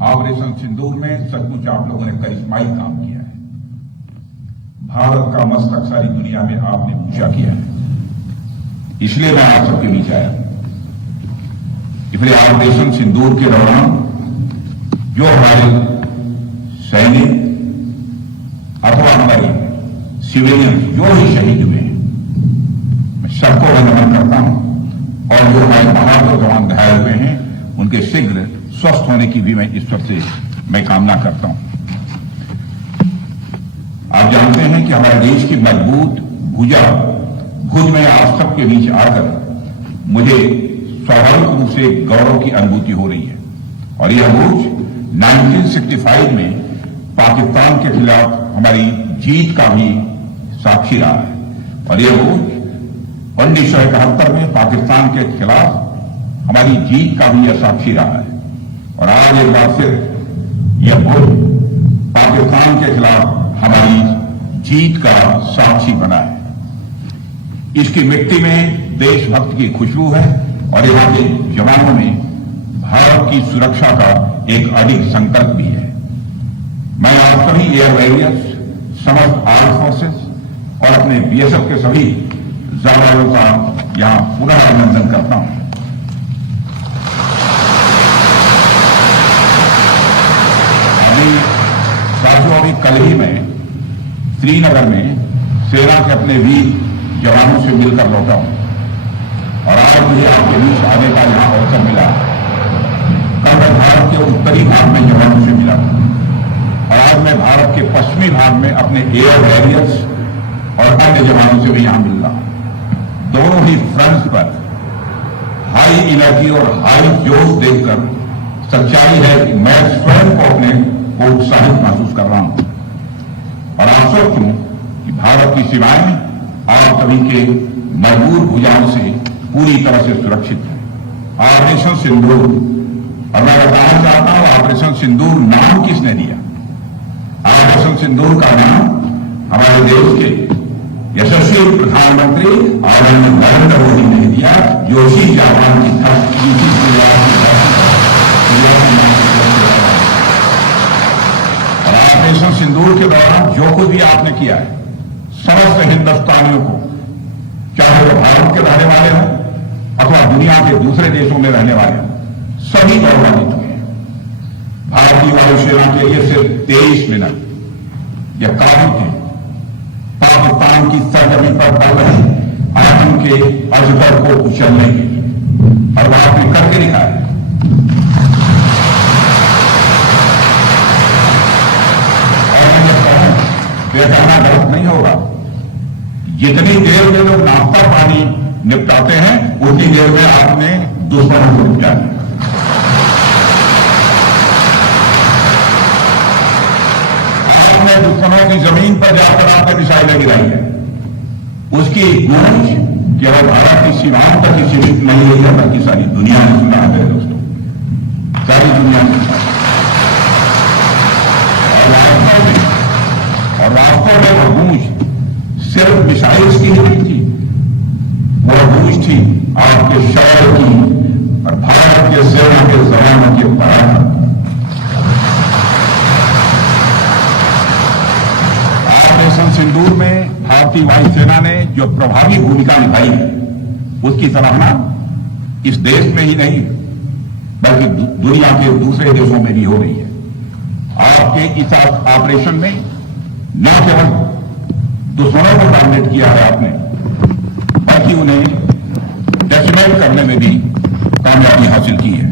Operation सिंदूर में सचमुच आप लोगों ने करिश्माई काम किया है। भारत का मस्तक सारी दुनिया में आपने ऊंचा किया है, इसलिए मैं आप सबके बीच आया। इसलिए ऑपरेशन सिंदूर के दौरान जो हमारे सैनिक अथवा हमारे सिविलियन जो भी शहीद हुए हैं, मैं सबको नमन करता हूं, और जो हमारे बहादुर जवान घायल हुए हैं उनके शीघ्र स्वस्थ होने की भी मैं ईश्वर से मैं कामना करता हूं। आप जानते हैं कि हमारे देश की मजबूत भुज में आप सबके बीच आकर मुझे स्वाभाविक रूप से गौरव की अनुभूति हो रही है। और यह भुज 1965 में पाकिस्तान के खिलाफ हमारी जीत का भी साक्षी रहा है, और यह भुज 1971 में पाकिस्तान के खिलाफ हमारी जीत का भी यह साक्षी रहा है। और आज एक बार फिर यह भुज पाकिस्तान के खिलाफ हमारी जीत का साक्षी बना है। इसकी मिट्टी में देशभक्त की खुशबू है, और यहां के जवानों में भारत की सुरक्षा का एक अधिक संकल्प भी है। मैं आप सभी एयर वॉरियर्स, समस्त आर्म फोर्सेस और अपने बीएसएफ के सभी जवानों का यहां पुनः अभिनंदन करता हूं। अभी कल ही मैं श्रीनगर में सेना के अपने वीर जवानों से मिलकर लौटा हूं, और आज मुझे आपके बीच आने का यहां अवसर मिला। कल मैं भारत के उत्तरी भाग में जवानों से मिला, और आज मैं भारत के पश्चिमी भाग में अपने एयर वॉरियर्स और अन्य जवानों से भी यहां मिल रहा हूं। दोनों ही फ्रंट पर हाई एनर्जी और हाई जोश देखकर सच्चाई है कि मैं स्वयं को अपने को उत्साहित महसूस कर रहा हूं, और आशा हूं कि भारत की सीमाएं आप सभी के मजबूत भुजाओं से पूरी तरह से सुरक्षित है। ऑपरेशन सिंदूर, और मैं बताना चाहता हूं ऑपरेशन सिंदूर नाम किसने दिया? ऑपरेशन सिंदूर का नाम हमारे देश के यशस्वी प्रधानमंत्री आदरणीय नरेंद्र मोदी ने दिया, जो इसी जापान की ऑपरेशन सिंदूर के दौरान जो कुछ भी आपने किया है, समस्त हिंदुस्तानियों को, चाहे वो भारत के रहने वाले हों अथवा दुनिया के दूसरे देशों में रहने वाले हों, सभी गौरवान्वित हुए हैं। भारतीय वायुसेना के लिए सिर्फ 23 मिनट यह काफी थे पाकिस्तान की सरजमीन पर बढ़ रहे आतंक के अजगर को कुचलने के लिए, और वह आपने करके दिखाया। यह कहना गलत नहीं होगा, जितनी देर में लोग नाश्ता पानी निपटाते हैं उतनी देर में आपने दुश्मनों को निपटा दिया। आपने दुश्मनों की जमीन पर जाकर आपने मिसाइलें गिराई है। उसकी गूंज केवल भारत की सीमाओं तक ही सीमित नहीं हुई है, बल्कि सारी दुनिया में सुना है दोस्तों, सारी दुनिया में। और वास्तव में वह गूंज सिर्फ मिसाइल्स की नहीं थी, वह गूंज थी आपके शौर्य की और भारत के सेना के जवानों के पराक्रम। ऑपरेशन सिंदूर में भारतीय वायुसेना ने जो प्रभावी भूमिका निभाई है, उसकी सराहना इस देश में ही नहीं बल्कि दुनिया के दूसरे देशों में भी हो रही है। आपके इस ऑपरेशन में न केवल दुश्मनों को टारगेट किया है आपने, बल्कि उन्हें डेसिमेट करने में भी कामयाबी हासिल की है।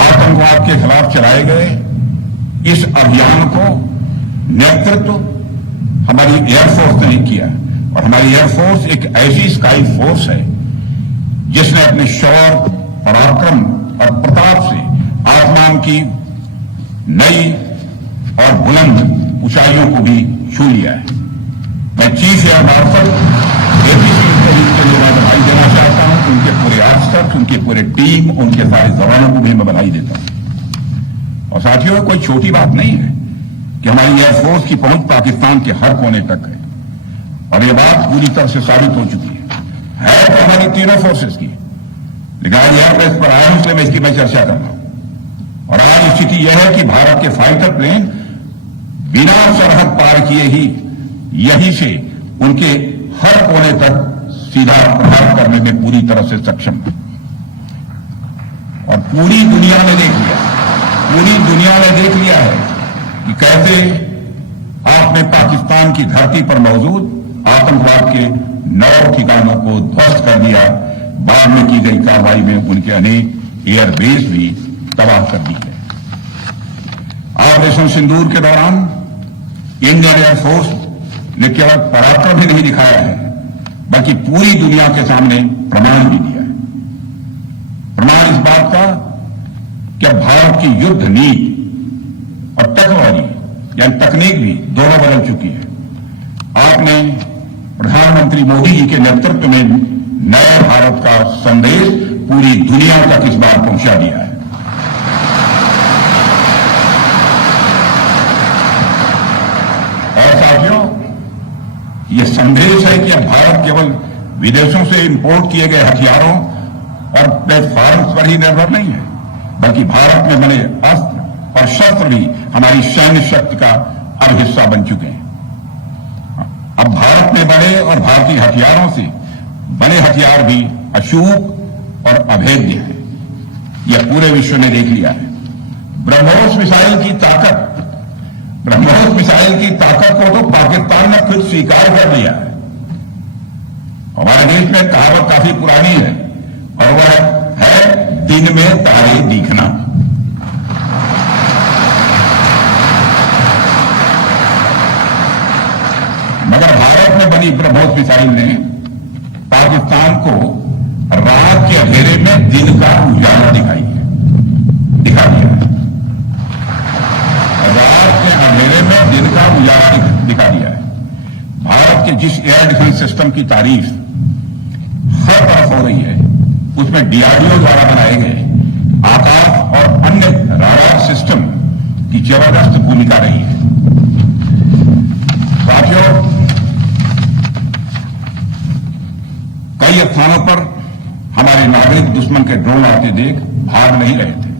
आतंकवाद के खिलाफ चलाए गए इस अभियान को नेतृत्व हमारी एयरफोर्स ने किया, और हमारी एयरफोर्स एक ऐसी स्काई फोर्स है जिसने अपने शौर्य, पराक्रम और प्रताप से आसमान की नई और बुलंद ऊंचाइयों को भी छू लिया है। मैं चीफ एयर मार्शल एपीसी के लिए मैं बधाई देना चाहता हूं, उनके पूरे अफसर, उनके पूरे टीम, उनके सारे जवानों को भी मैं बधाई देता हूं। और साथियों, कोई छोटी बात नहीं है कि हमारी एयरफोर्स की पहुंच पाकिस्तान के हर कोने तक है, और यह बात पूरी तरह से साबित हो चुकी है तो हमारी तीनों फोर्सेस की, लेकिन आज एयरबेस पर आया इसलिए मैं इसकी चर्चा कर रहा हूं। स्थिति यह है कि भारत के फाइटर प्लेन बिना सरहद पार किए ही यहीं से उनके हर कोने तक सीधा प्रहार करने में पूरी तरह से सक्षम है। और पूरी दुनिया ने देख लिया है कि कैसे आपने पाकिस्तान की धरती पर मौजूद आतंकवाद के 9 ठिकानों को ध्वस्त कर दिया। बाद में की गई कार्रवाई में उनके अनेक एयरबेस भी तबाह कर दी गए। ऑपरेशन सिंदूर के दौरान इंडियन एयरफोर्स ने केवल पराक्रम ही नहीं दिखाया है, बल्कि पूरी दुनिया के सामने प्रमाण भी दिया है। प्रमाण इस बात का कि अब भारत की युद्ध नीति और टेक्नोलॉजी यानी तकनीक भी दोनों बदल चुकी है। आपने प्रधानमंत्री मोदी जी के नेतृत्व में नया भारत का संदेश पूरी दुनिया तक इस बार पहुंचा दिया है। और साथियों, यह संदेश है कि अब भारत केवल विदेशों से इंपोर्ट किए गए हथियारों और प्लेटफॉर्म्स पर ही निर्भर नहीं है, बल्कि भारत में बने अस्त्र और शस्त्र भी हमारी सैन्य शक्ति का अब हिस्सा बन चुके हैं। अब भारत में बने और भारतीय हथियारों से बने हथियार भी अचूक और अभेद्य हैं। यह पूरे विश्व ने देख लिया है। ब्रह्मोस मिसाइल की ताकत को तो पाकिस्तान ने खुद स्वीकार कर लिया है। हमारे देश में कहावत काफी पुरानी है और वह है दिन में तारे दिखना। मगर भारत में बनी ब्रह्मोस मिसाइल ने पाकिस्तान को रात के अंधेरे में दिन का उजाला दिखा दिया है। रात के अंधेरे में दिन का उजाला दिखा दिया है। भारत के जिस एयर डिफेंस सिस्टम की तारीफ हर तरफ हो रही है, उसमें डीआरडीओ द्वारा बनाए गए आकाश और अन्य राडार सिस्टम की जबरदस्त भूमिका रही है। साथियों, कई स्थानों पर हमारे नागरिक दुश्मन के ड्रोन आते देख भाग नहीं रहे थे,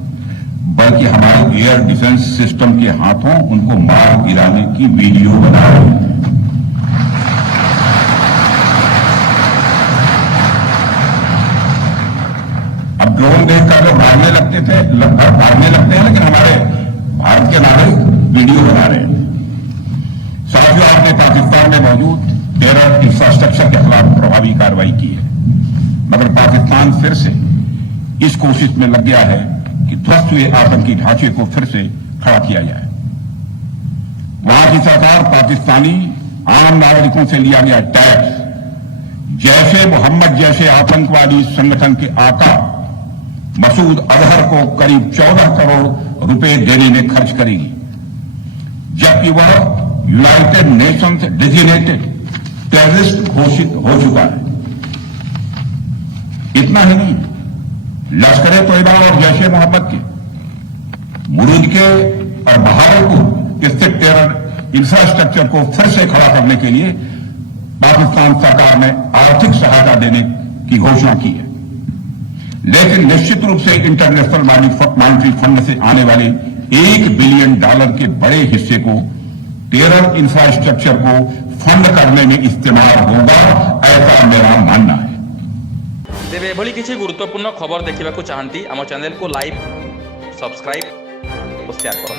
बल्कि हमारे एयर डिफेंस सिस्टम के हाथों उनको मार गिराने की वीडियो बना रहे थे। अब ड्रोन देखकर लोग भागने लगते हैं, लेकिन हमारे भारत के नागरिक वीडियो बना रहे हैं। साथियों, आपने पाकिस्तान में मौजूद टेरर इंफ्रास्ट्रक्चर के खिलाफ प्रभावी कार्रवाई की है, मगर पाकिस्तान फिर से इस कोशिश में लग गया है कि ध्वस्त हुए आतंकी ढांचे को फिर से खड़ा किया जाए। वहां की सरकार पाकिस्तानी आम नागरिकों से लिया गया टैक्स जैसे मोहम्मद जैसे आतंकवादी संगठन के आका मसूद अजहर को करीब 14 करोड़ रुपए देने में खर्च करेगी, जबकि वह यूनाइटेड नेशंस डेजिग्नेटेड टेररिस्ट घोषित हो चुका है। इतना ही नहीं, लश्कर-ए-तोयबा और जैश-ए-मोहम्मद के मुरूद के और बहावलपुर स्थित टेरर इंफ्रास्ट्रक्चर को फिर से खड़ा करने के लिए पाकिस्तान सरकार ने आर्थिक सहायता देने की घोषणा की है, लेकिन निश्चित रूप से इंटरनेशनल मॉनिटरी फंड से आने वाले $1 बिलियन के बड़े हिस्से को टेरर इंफ्रास्ट्रक्चर को फंड करने में इस्तेमाल होगा, ऐसा मेरा मानना है। तेरे एभली किसी गुरुत्वपूर्ण खबर देखा चाहती आम चैनल को लाइक, सब्सक्राइब और शेयर करो।